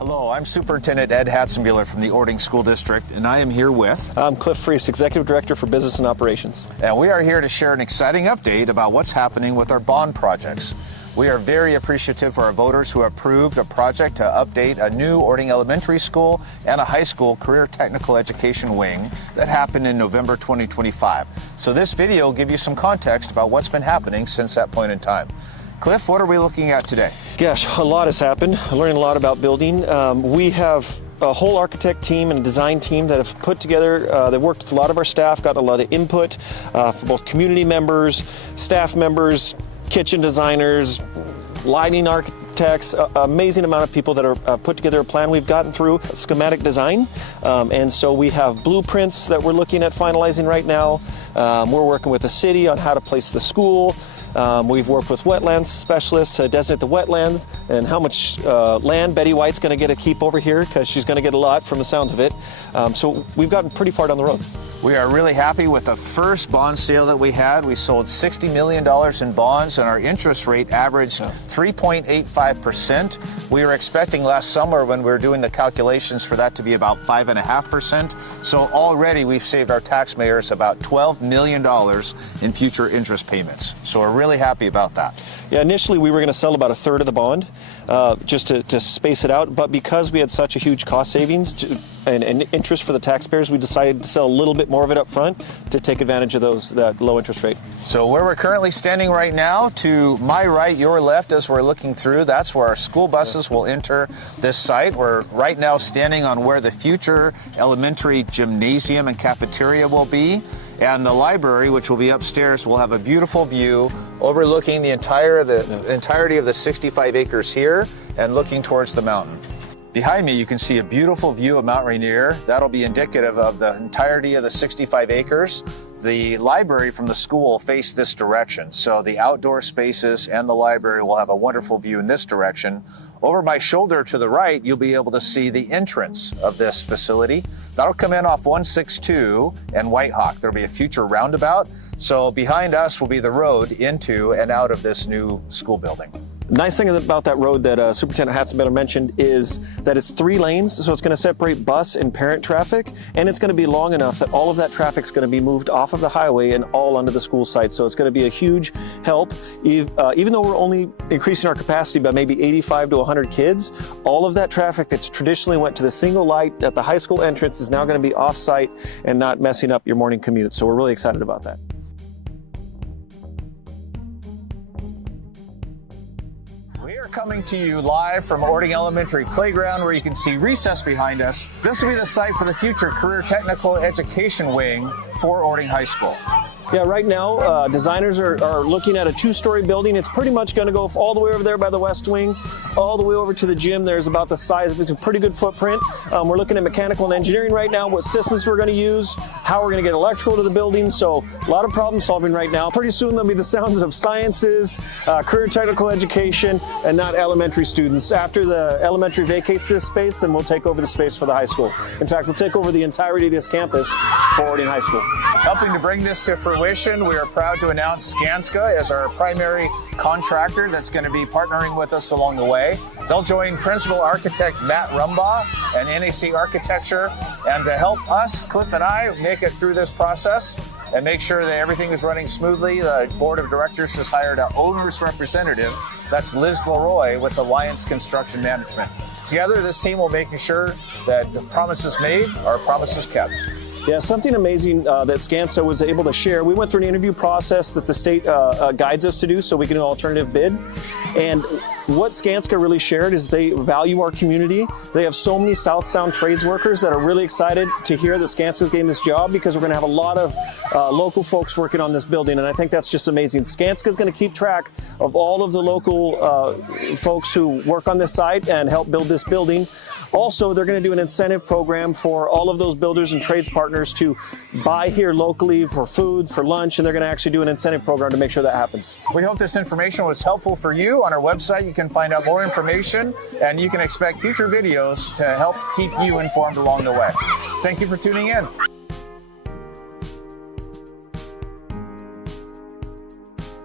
Hello, I'm Superintendent Ed Hatzenbeler from the Orting School District, and I am here with... I'm Cliff Freese, Executive Director for Business and Operations. And we are here to share an exciting update about what's happening with our bond projects. We are very appreciative for our voters who approved a project to update a new Orting Elementary School and a high school career technical education wing that happened in November 2025. So this video will give you some context about what's been happening since that point in time. Cliff, what are we looking at today? Gosh, a lot has happened. I'm learning a lot about building. We have a whole architect team and a design team that have put together, they've worked with a lot of our staff, got a lot of input for both community members, staff members, kitchen designers, lighting architects, amazing amount of people that are put together a plan. We've gotten through schematic design, and so we have blueprints that we're looking at finalizing right now. We're working with the city on how to place the school. We've worked with wetlands specialists to designate the wetlands and how much land Betty White's going to get to keep over here, because she's going to get a lot from the sounds of it. So we've gotten pretty far down the road. We are really happy with the first bond sale that we had. We sold $60 million in bonds, and our interest rate averaged 3.85%. We were expecting last summer, when we were doing the calculations, for that to be about 5.5%. So already we've saved our taxpayers about $12 million in future interest payments. So we're really happy about that. Yeah, initially we were going to sell about a third of the bond, just to space it out. But because we had such a huge cost savings and interest for the taxpayers, we decided to sell a little bit more of it up front to take advantage of that low interest rate. So where we're currently standing right now, to my right, your left, as we're looking through, that's where our school buses will enter this site. We're right now standing on where the future elementary gymnasium and cafeteria will be. And the library, which will be upstairs, will have a beautiful view overlooking the entirety of the 65 acres here and looking towards the mountain. Behind me, you can see a beautiful view of Mount Rainier. That'll be indicative of the entirety of the 65 acres. The library from the school will face this direction, so the outdoor spaces and the library will have a wonderful view in this direction. Over my shoulder to the right, you'll be able to see the entrance of this facility. That'll come in off 162 and Whitehawk. There'll be a future roundabout. So behind us will be the road into and out of this new school building. Nice thing about that road that Superintendent Hatzenbeler mentioned is that it's 3 lanes, so it's going to separate bus and parent traffic, and it's going to be long enough that all of that traffic is going to be moved off of the highway and all onto the school site. So it's going to be a huge help. Even though we're only increasing our capacity by maybe 85 to 100 kids, all of that traffic that's traditionally went to the single light at the high school entrance is now going to be off-site and not messing up your morning commute. So we're really excited about that. We are coming to you live from Orting Elementary Playground, where you can see recess behind us. This will be the site for the future career technical education wing for Orting High School. Yeah, right now, designers are looking at a 2-story building. It's pretty much going to go all the way over there by the west wing, all the way over to the gym. There's about the size, it's a pretty good footprint. We're looking at mechanical and engineering right now, what systems we're going to use, how we're going to get electrical to the building. So a lot of problem solving right now. Pretty soon there'll be the sounds of sciences, career technical education, and not elementary students. After the elementary vacates this space, then we'll take over the space for the high school. In fact, we'll take over the entirety of this campus for Orting High School. Helping to bring this to fruition, we are proud to announce Skanska as our primary contractor that's going to be partnering with us along the way. They'll join Principal Architect Matt Rumbaugh and NAC Architecture, and to help us, Cliff and I, make it through this process and make sure that everything is running smoothly, the Board of Directors has hired an owner's representative. That's Liz Leroy with Alliance Construction Management. Together, this team will make sure that the promises made are promises kept. Yeah, something amazing that Skanska was able to share. We went through an interview process that the state guides us to do so we can do an alternative bid. And what Skanska really shared is they value our community. They have so many South Sound trades workers that are really excited to hear that Skanska's getting this job, because we're going to have a lot of local folks working on this building, and I think that's just amazing. Skanska's going to keep track of all of the local folks who work on this site and help build this building. Also, they're going to do an incentive program for all of those builders and trades partners to buy here locally for food, for lunch, and they're going to actually do an incentive program to make sure that happens. We hope this information was helpful for you. On our website, you can find out more information, and you can expect future videos to help keep you informed along the way. Thank you for tuning in.